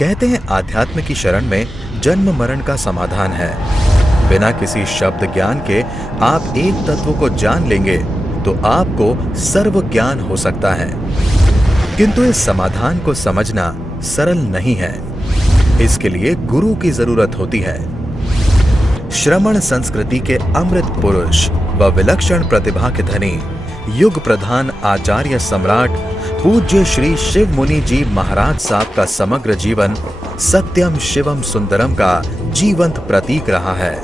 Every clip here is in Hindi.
कहते हैं आध्यात्म की शरण में जन्म मरण का समाधान है। बिना किसी शब्द ज्ञान के आप एक तत्व को जान लेंगे तो आपको सर्व ज्ञान हो सकता है। किंतु इस समाधान को समझना सरल नहीं है। इसके लिए गुरु की जरूरत होती है। श्रमण संस्कृति के अमृत पुरुष व विलक्षण प्रतिभा के धनी युग प्रधान आचार्य सम्राट पूज्य श्री शिव मुनि जी महाराज साहब का समग्र जीवन सत्यम शिवम सुंदरम का जीवंत प्रतीक रहा है।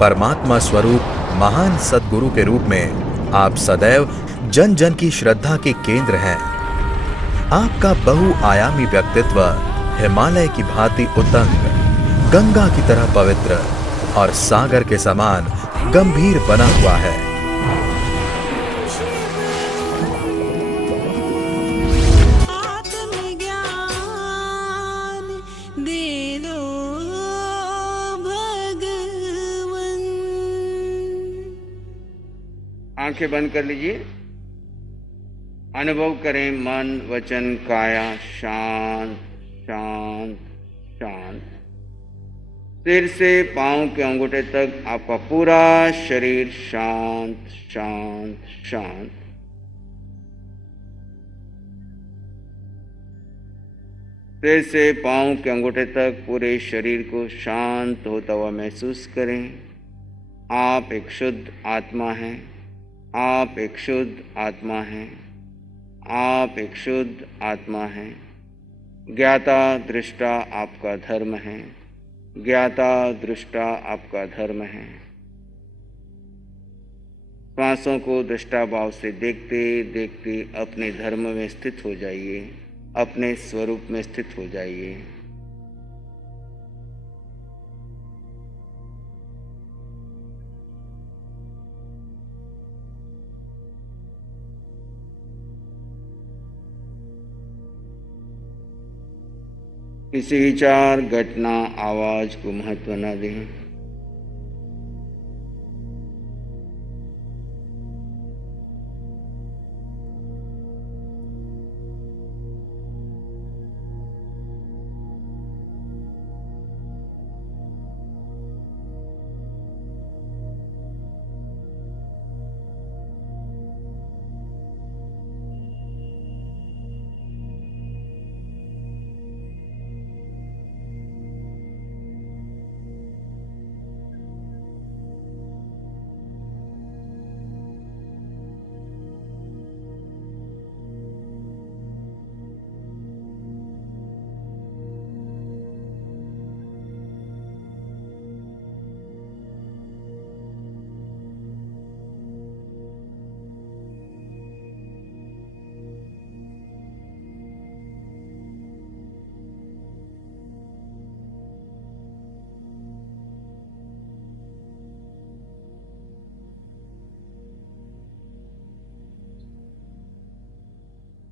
परमात्मा स्वरूप महान सद्गुरु के रूप में आप सदैव जन जन की श्रद्धा के केंद्र हैं। आपका बहुआयामी व्यक्तित्व हिमालय की भांति उतंग, गंगा की तरह पवित्र और सागर के समान गंभीर बना हुआ है। आंखें बंद कर लीजिए। अनुभव करें मन वचन काया शांत शांत शांत। सिर से पांव के अंगूठे तक आपका पूरा शरीर शांत शांत शांत। सिर से पांव के अंगूठे तक पूरे शरीर को शांत होता हुआ महसूस करें। आप एक शुद्ध आत्मा हैं। आप एक शुद्ध आत्मा हैं। आप एक शुद्ध आत्मा हैं। ज्ञाता दृष्टा आपका धर्म है। ज्ञाता दृष्टा आपका धर्म है। श्वासों को दृष्टा भाव से देखते देखते अपने धर्म में स्थित हो जाइए, अपने स्वरूप में स्थित हो जाइए। किसी विचार घटना आवाज को महत्व न दें।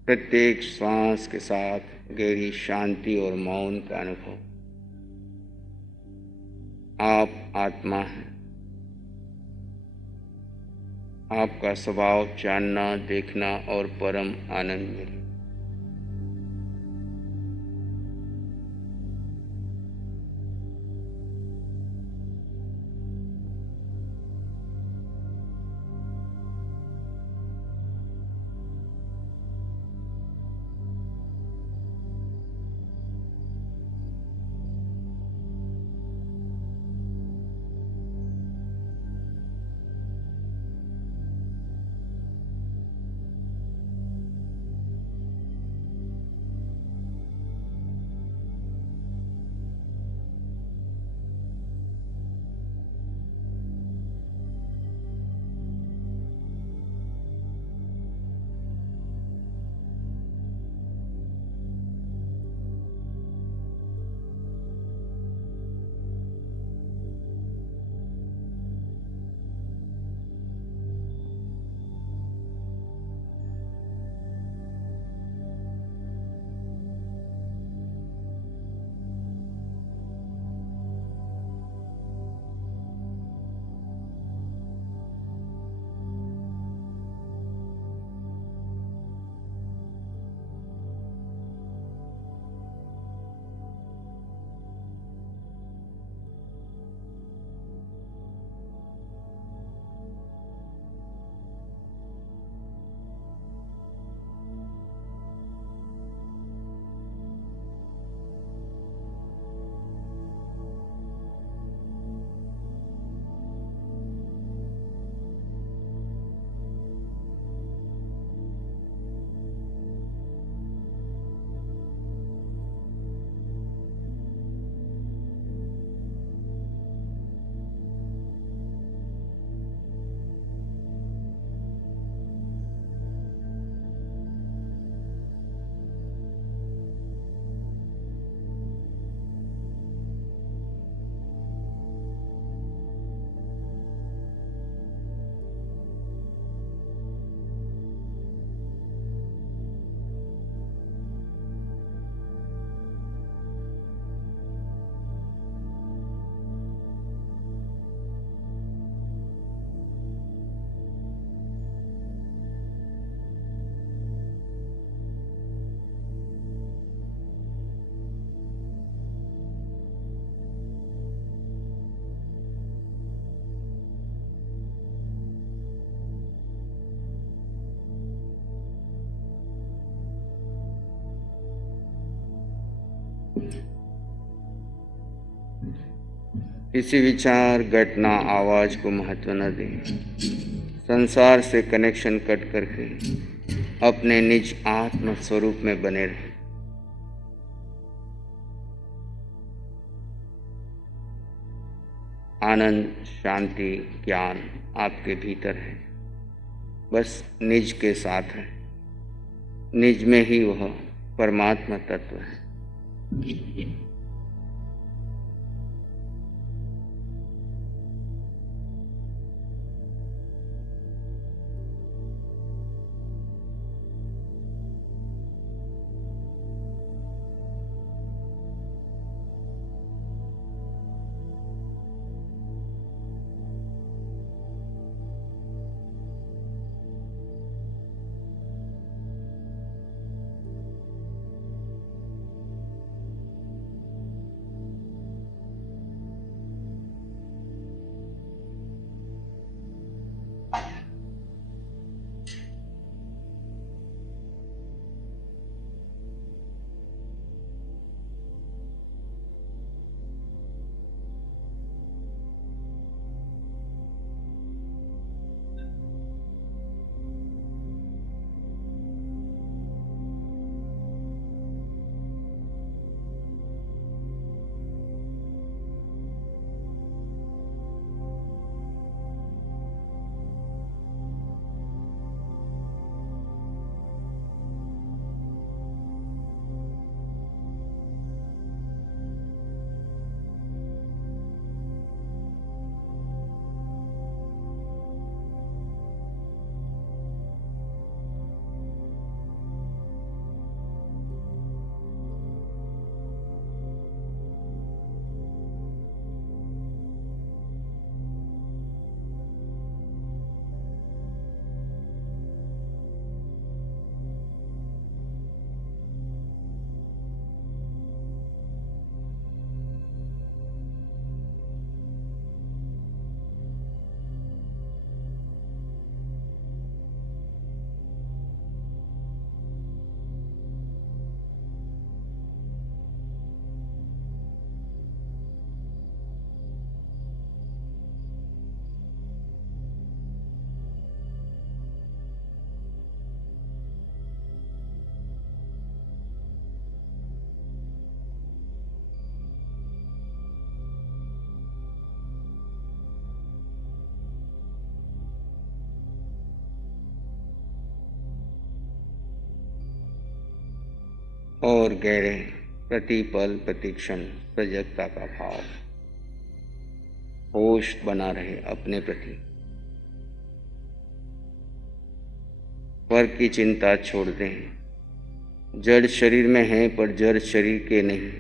प्रत्येक श्वास के साथ गहरी शांति और मौन का अनुभव। आप आत्मा हैं। आपका स्वभाव जानना, देखना और परम आनंद मिले। किसी विचार, घटना, आवाज को महत्व न दें। संसार से कनेक्शन कट करके अपने निज आत्म स्वरूप में बने रहें। आनंद, शांति, ज्ञान आपके भीतर है। बस निज के साथ है। निज में ही वह परमात्मा तत्व है। और गहरे प्रतिपल प्रतिक्षण सजगता का भाव, होश बना रहे अपने प्रति। वर्ग की चिंता छोड़ दें। जड़ शरीर में हैं पर जड़ शरीर के नहीं,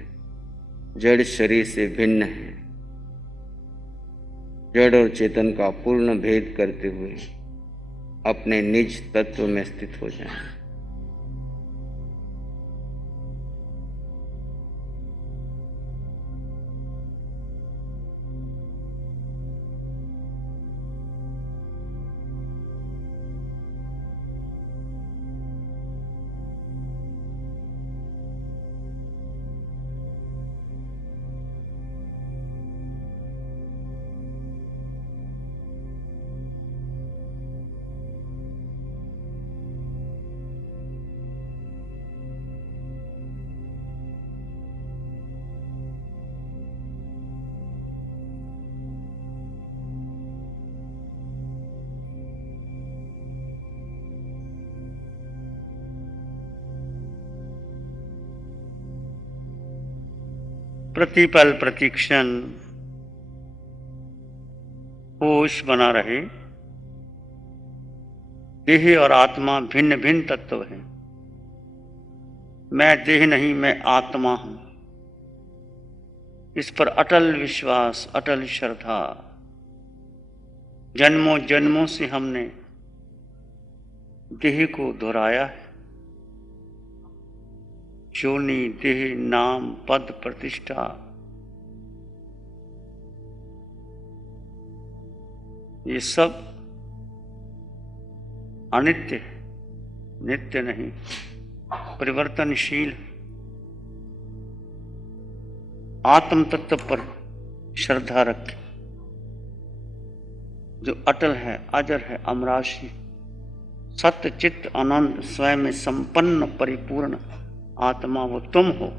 जड़ शरीर से भिन्न है। जड़ और चेतन का पूर्ण भेद करते हुए अपने निज तत्व में स्थित हो जाएं। प्रतिपल प्रतिक्षण होश बना रहे। देह और आत्मा भिन्न भिन्न तत्व हैं। मैं देह नहीं, मैं आत्मा हूं। इस पर अटल विश्वास, अटल श्रद्धा। जन्मों जन्मों से हमने देह को दोहराया है। योनि, देह, नाम, पद, प्रतिष्ठा, ये सब अनित्य है, नित्य नहीं, परिवर्तनशील। आत्म तत्व पर श्रद्धा रखें, जो अटल है, अजर है, अमराशी, सत्य चित्त आनंद स्वयं में संपन्न परिपूर्ण आत्मा वो तुम हो।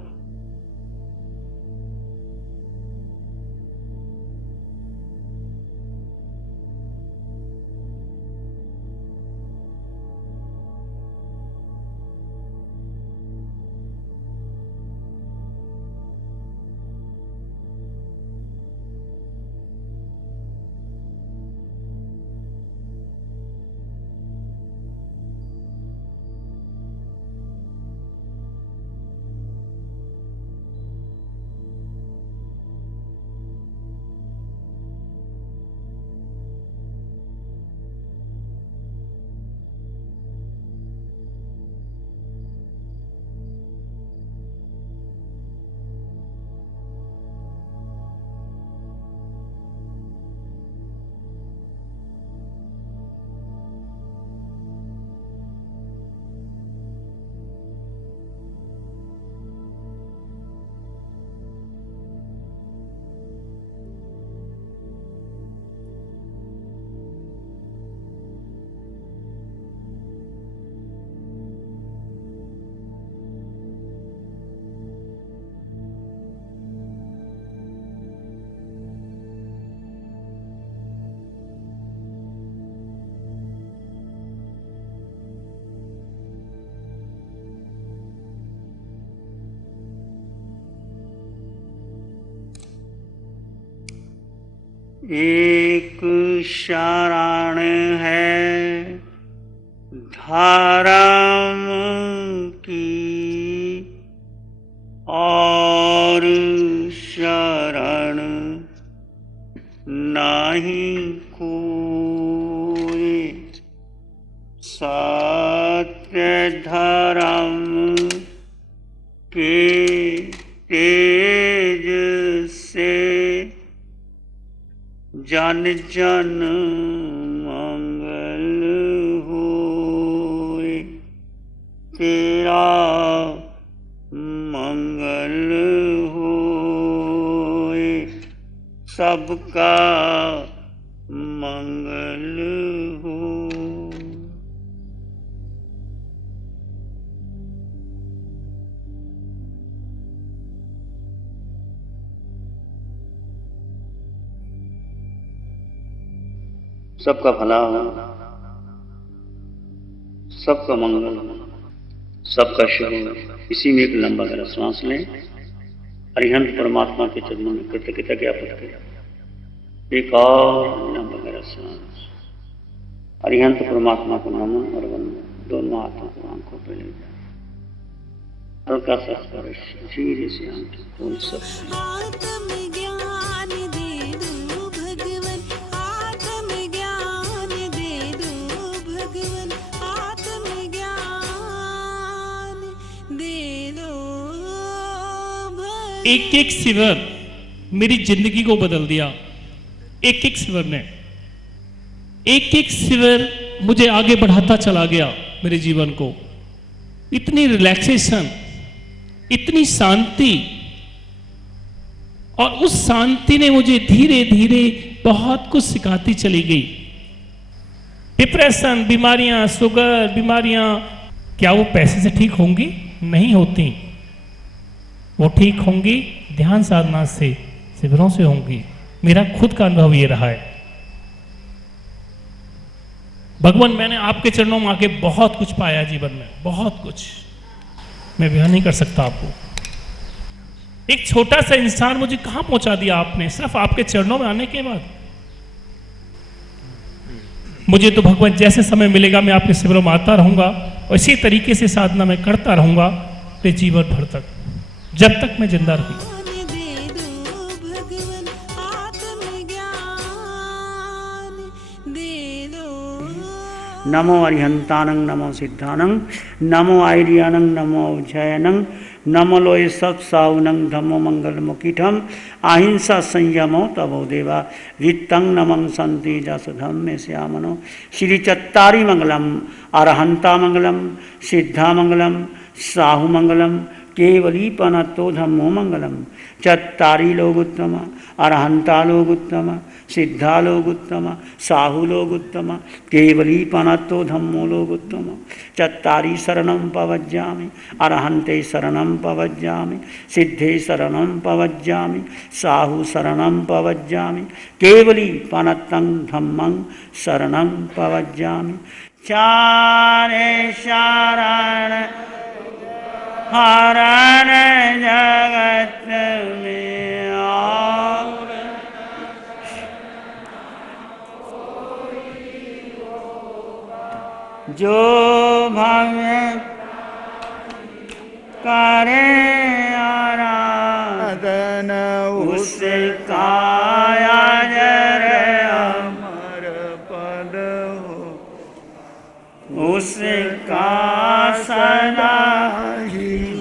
एक शरण है धर्म की और शरण नहीं कोई, सत्य धर्म के तेज से जन जन मंगल होए, तेरा मंगल होए, सबका मंगल हो। सबका भला हो, सबका मंगल हो, सबका शुभ हो। इसी में एक लंबा गहरा श्वास लें, अरिहंत परमात्मा के चरणों में कृतज्ञता ज्ञापित करें। एक और लंबा गहरा श्वास, अरिहंत परमात्मा को नमन और वंदन, दोनों हाथों को आंखों पे ले जाए, हल्का सा स्पर्श धीरे से आंखें खोल सकते हैं। एक एक शिविर मेरी जिंदगी को बदल दिया। एक एक शिविर ने, एक एक शिविर मुझे आगे बढ़ाता चला गया मेरे जीवन को। इतनी रिलैक्सेशन, इतनी शांति, और उस शांति ने मुझे धीरे धीरे बहुत कुछ सिखाती चली गई। डिप्रेशन, बीमारियां, शुगर बीमारियां, क्या वो पैसे से ठीक होंगी? नहीं होती। वो ठीक होंगी ध्यान साधना से, शिविरों से होंगी। मेरा खुद का अनुभव ये रहा है। भगवान, मैंने आपके चरणों में आके बहुत कुछ पाया जीवन में, बहुत कुछ मैं बयान नहीं कर सकता आपको। एक छोटा सा इंसान मुझे कहां पहुंचा दिया आपने, सिर्फ आपके चरणों में आने के बाद। मुझे तो भगवान जैसे समय मिलेगा मैं आपके शिविरों में आता रहूंगा और इसी तरीके से साधना में करता रहूंगा अपने जीवन भर तक, जब तक मैं जिंदा रहूंगा। नमो अरिहंतानं, नमो सिद्धानं, नमो आयर्यानं, नमो जयनं, नमो लोय सत्साउनं, धम्मो मंगल मुकीठम, अहिंसा संयमो तबो देवा, वित्तं नमं संति जस धम्मे श्यामनो। श्री चत्तारी मंगलम, अरहंता मंगलम, सिद्धा मंगलम, साहु मंगलम, केवलीपनतो धम्मो मंगलम। चत्तारी लोग उत्तम, अरहंता लोग उत्तम, सिद्धा लोग उत्तम, साहु लोग उत्तम, केवलीपनतो धम्मो लोग उत्तम। चत्तारी शरणं पवज्जामि, अरहंते शरणं पवज्जामि, सिद्धे शरणं पवज्जामि, साहु शरणं पवज्जामि, केवलीपनतं धम्मं शरणं पवज्जामि। चारे शरण हरण जगत में और जो भव्य करे आराधन उसका अजर अमर पद हो, उसका सदा ही